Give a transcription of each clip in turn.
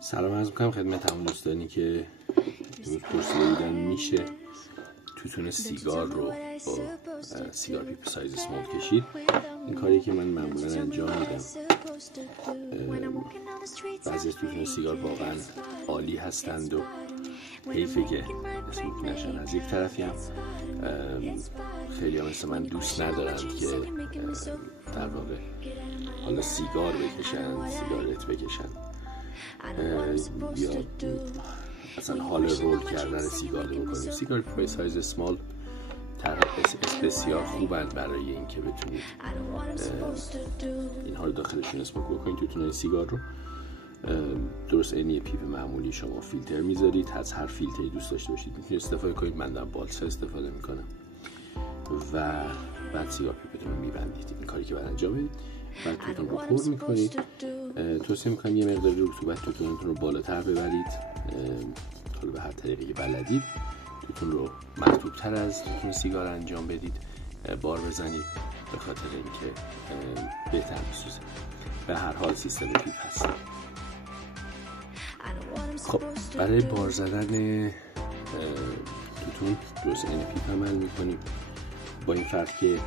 سلام عرض میکنم خدمت همون دوستانی که پرسیدن میشه توتون سیگار رو با سیگار پیپ سایز اسمال کشید. این کاری که من معمولا انجام میدم. بعضی از توتون سیگار واقعا عالی هستند و حیفه که اسموک نشن. از یک طرفی هم خیلی هم مثل من دوست ندارند که در واقع حالا سیگار بکشن، سیگارت بکشن یا اصلا حال رول کردن سیگار رو بکنیم. سیگار پیپ سایز اسمال بسیار خوبند برای اینکه بتونید اینها رو داخلشون اسموک بکنید. توتون سیگار رو درست عینی پیپ معمولی شما فیلتر میذارید، از هر فیلتری دوست داشته باشید میتونید استفاده کنید. من در بالسا استفاده میکنم و بعد سیگار پیپتون رو میبندید. این کاری که بعد انجام بدید، بعد توتون رو پر میکنید. توصیه میکنم یه مقداری رطوبت توتونتون رو بالاتر ببرید، حالا به هر طریقی که بلدید. توتون رو مرطوب تر از توتون سیگار انجام بدید، بار بزنید به خاطر اینکه بهتر بسوزه. به هر حال سیستم پیپ هست. خب برای بار زدن توتون درست این پیپ عمل میکنیم، با این فرق که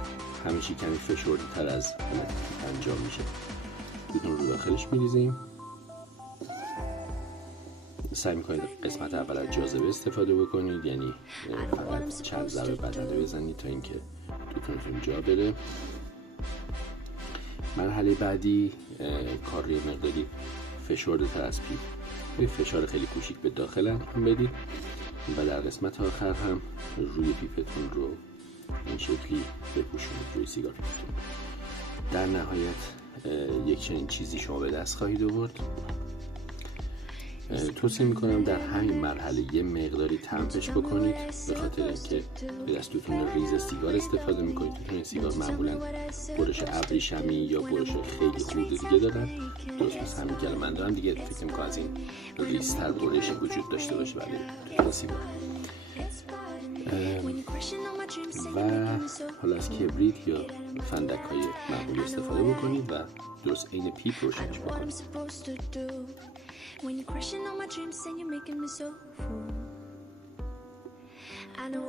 همیشه کمی فشرده تر از پیپ انجام میشه. توتون رو داخلش میریزیم، سعی میکنید قسمت اول از جاذبه استفاده بکنید، یعنی فقط چند ضربه بدنه بزنید تا اینکه توتونتون جا بره. مرحله بعدی کار روی مقداری فشرده تر از پیپ، روی فشار خیلی کوچیک به داخل انجام بدید و در قسمت آخر هم روی پیپتون رو این شکلی بپوشونید روی سیگار پیپتون. در نهایت یک چنین چیزی شما به دست خواهید آورد. توصیه میکنم در همین مرحله یه مقداری تمپش بکنید، به خاطر اینکه به دستتون ریز سیگار استفاده میکنید. توتون سیگار معمولا برش ابریشمی یا برش خیلی خورد دیگه دارن، درست مثل همین که من دارم دیگه. فکر میکنم از این ریزتر برش وجود داشته باشه برای توتون سیگار. و حالا از کبریت یا فندک های معمولی استفاده بکنید و درست عین پیپ روشنش بکنید. When you're crushing on my dreams and you're making me so full. I know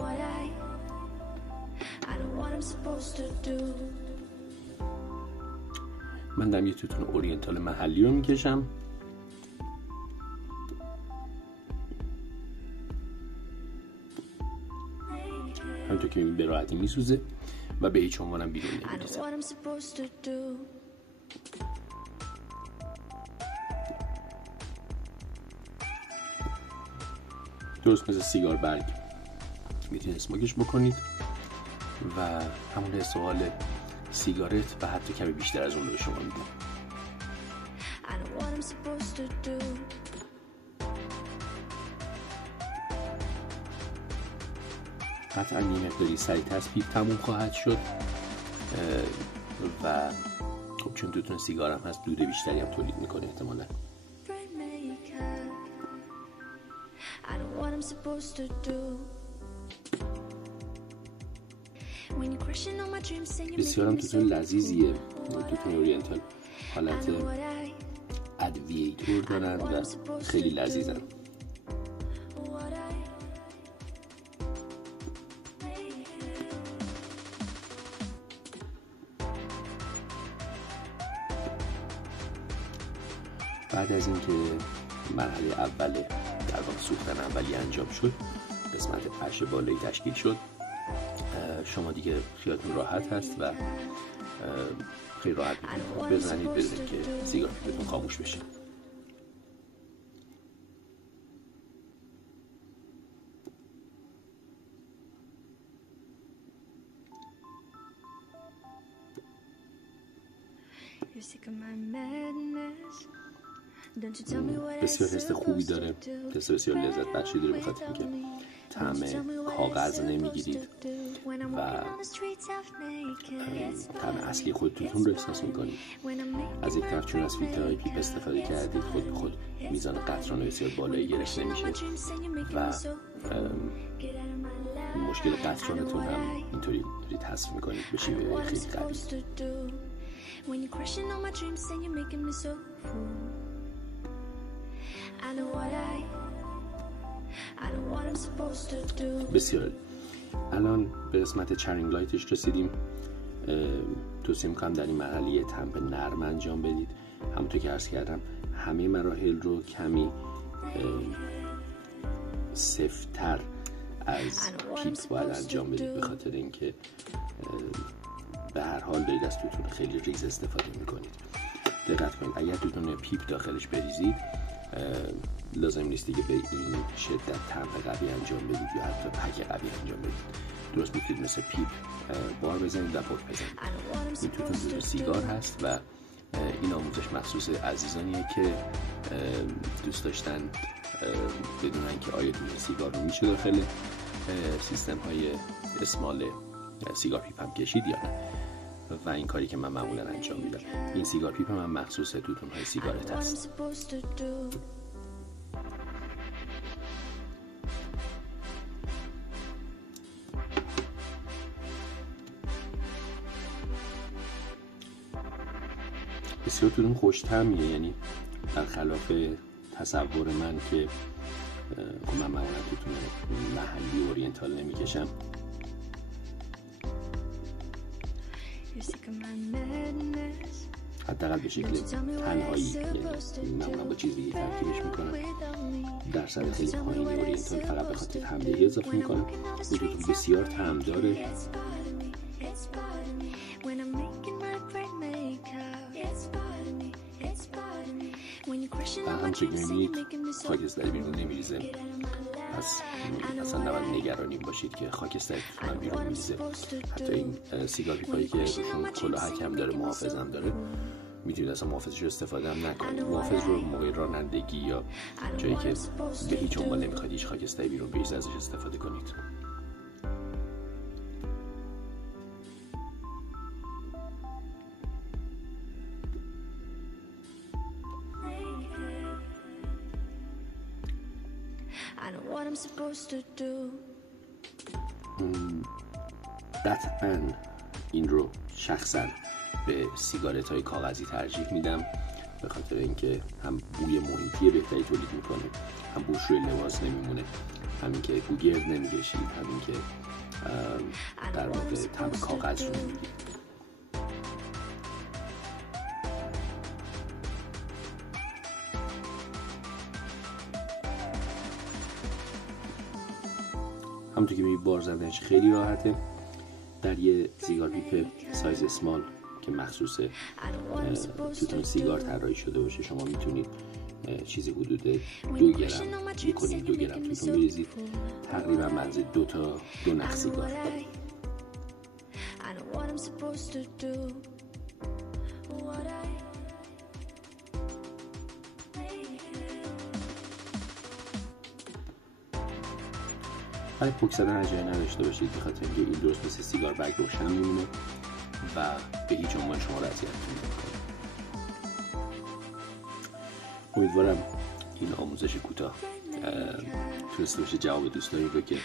what I'm supposed to do. من دارم یه توتون اورینتال محلی رو میکشم. همونطور که میبینید به راحتی میسوزه و به هیچ عنوانم بیرون نمیریزه. درست مثل سیگار برگ میتونید اسموکش بکنید و همون حس و حال سیگارت و حتی کمی بیشتر از اون رو به شما میده. قطعا این مقداری سریعتر از پیپ تموم خواهد شد و خب چون توتون سیگار هم هست دود بیشتری هم تولید میکنه احتمالا. بسیار هم توتون لذیذیه. توتون اورینتال حالت ادوییتور دارن و خیلی لذیذن. بعد از اینکه مرحله اول در واقع سوختن اولی انجام شد، قسمت پشه بالایی تشکیل شد، شما دیگه خیالتون راحت هست و خیلی راحت بزنید بدون که سیگار پیپتون خاموش بشه. بسیار حس خوبی داره، حس بسیار لذت بخشی داره، بخاطر اینکه طعم کاغذ نمیگیرید و طعم اصلی خودتون رو احساس میکنید. از یک طرف چون از فیلترهای پیپ استفاده کردید خود به خود میزان قطران بسیار بالایی گرفته میشه و مشکل قطرانتون هم اینطوری دارید حذف میکنید به شیوه خیلی قوی. بسیار. الان به قسمت چرینگ لایتش رسیدیم. توصیه میکنم در این مرحله تمپ نرم انجام بدید. همونطور که عرض کردم همه مراحل رو کمی سفت‌تر از پیپ باید انجام بدید، به خاطر اینکه به هر حال دارید از توتون خیلی ریز استفاده میکنید. دقت کنید اگر توتون پیپ داخلش بریزید لازم نیست دیگه به این شدت تمپ قوی انجام بدید یا حتی پک قوی انجام بدید. درست میتونید مثل پیپ بار بزنید و پک بزنید. این توتون سیگار هست و این آموزش مخصوص عزیزانیه که دوست داشتن بدونن که آیا توتون سیگار رو میشه داخل سیستم های اسمال سیگار پیپ هم کشید یا نه، و این کاری که من معمولا انجام میدم. این سیگار پیپ من مخصوص توتون های سیگارت هست. بسیار توتون خوش‌طعمیه، یعنی برخلاف تصور من که من معمولا توتون محلی اورینتال نمیکشم. حداقل به شکل تنهایی، یعنی معمولا با چیز دیگه ترکیبش میکنم. درصد خیلی پایین اورینتال فقط به خاطر همدلی اضافه میکنم. این توتون بسیار طعم داره. و همچه که میبینید خاکستری بیرون نمیریزه. پس اصلا نباید نگرانی باشید که خاکستری توتون بیرون میریزه. حتی این سیگار پیپایی که روشون کلاه هم داره، محافظ هم داره، میتونید اصلا محافظش رو استفاده هم نکنید. محافظ رو موقع رانندگی یا جایی که به هیچ عنوان نمیخواید هیچ خاکستری بیرون بریزه ازش استفاده کنید. قطعاً این رو شخصاً به سیگارت های کاغذی ترجیح میدم، به خاطر اینکه هم بوی محیطی بهتری تولید میکنه، هم بوش روی لباس نمیمونه، همین که بو گرد نمیکشید، همین که در واقع طعم کاغذ رو نمیگیرید. همونطور که میبینید بار زدنش خیلی راحته. در یه سیگار پیپ سایز اسمال که مخصوص توتون سیگار طراحی شده باشه شما میتونید چیزی حدود 2 گرم 1.5 گرم توتون بریزید، تقریبا منزل 2 نخ سیگار. برای پک زدن عجله نداشته باشید، به خاطر اینکه این درست مثل سیگار برگ روشن میمونه و به هیچ عنوان شما رو اذیت نمی‌کنه. امیدوارم این آموزش کوتاه تونسته باشه جواب دوستانی رو که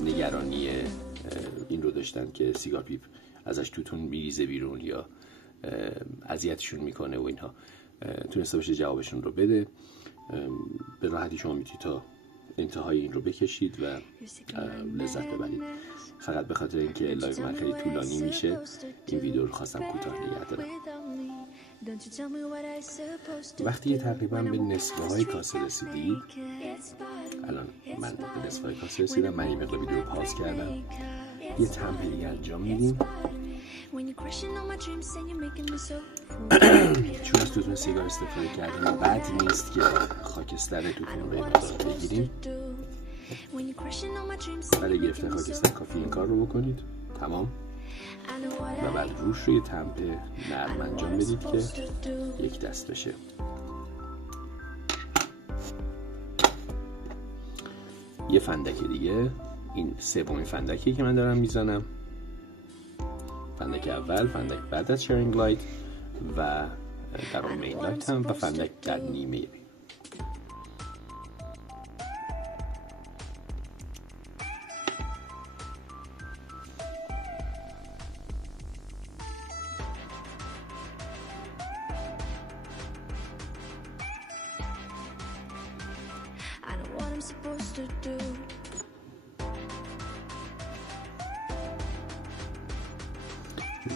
نگرانی این رو داشتن که سیگار پیپ ازش توتون میریزه بیرون یا اذیتشون میکنه و اینها، تونسته باشه جوابشون رو بده. به راحتی شما میتونید تا انتهای این رو بکشید و لذت ببرید. فقط به خاطر اینکه لایو من خیلی طولانی میشه این ویدیو رو خواستم کوتاه نگه دارم. وقتی تقریبا به نصفه های کاسه رسیدید، الان من به نصفه های کاسه رسیدم، من این مقدار ویدیو رو پاز کردم، یه تمپ دیگه انجام میدیم. چون از توتون سیگار استفاده کردیم بد نیست که خاکستر توتون رو بگیریم. برای گرفتن خاکستر کافی این کار رو بکنید. تمام. و بعد روش روی تمپ نرم انجام بدید که یک دست بشه. یه فندک دیگه، این سومین فندکی که من دارم میزنم. فندک اول، فندک بعد از چرینگ لایت و در اون مین لایت هم، و فندک در نیمه.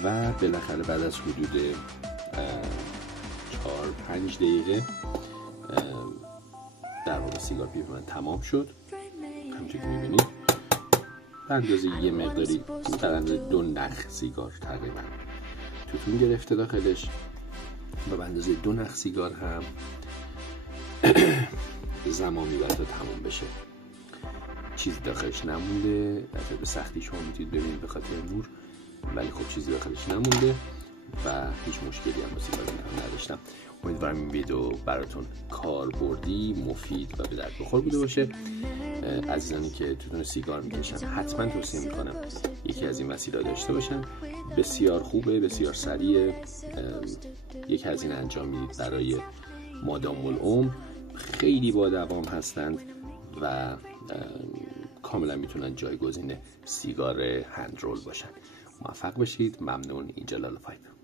و بالاخره بعد از حدود 4-5 دقیقه در واقع سیگار پیپ من تمام شد. همونطور که میبینید به اندازه یه مقداری، به اندازه 2 نخ سیگار تقریبا توتون گرفته داخلش و به اندازه 2 نخ سیگار هم زمان میبره تا تموم بشه. چیزی داخلش نمونده. به سختی شما میتونید ببینید به خاطر نور، ولی خب چیزی داخلش نمونده و هیچ مشکلی هم با سیگار نداشتم. امیدوارم این ویدیو براتون کاربردی، مفید و به درد بخور بوده باشه. عزیزانی که توتون سیگار میکشن حتما توصیه میکنم یکی از این مسیرها داشته باشن. بسیار خوبه، بسیار سریع. یک هزینه انجام میدید برای مادام العمر، خیلی با دوام هستند و کاملا میتونن جایگزین سیگار هندرول باشن. موفق باشید. ممنون. این جلال فاید.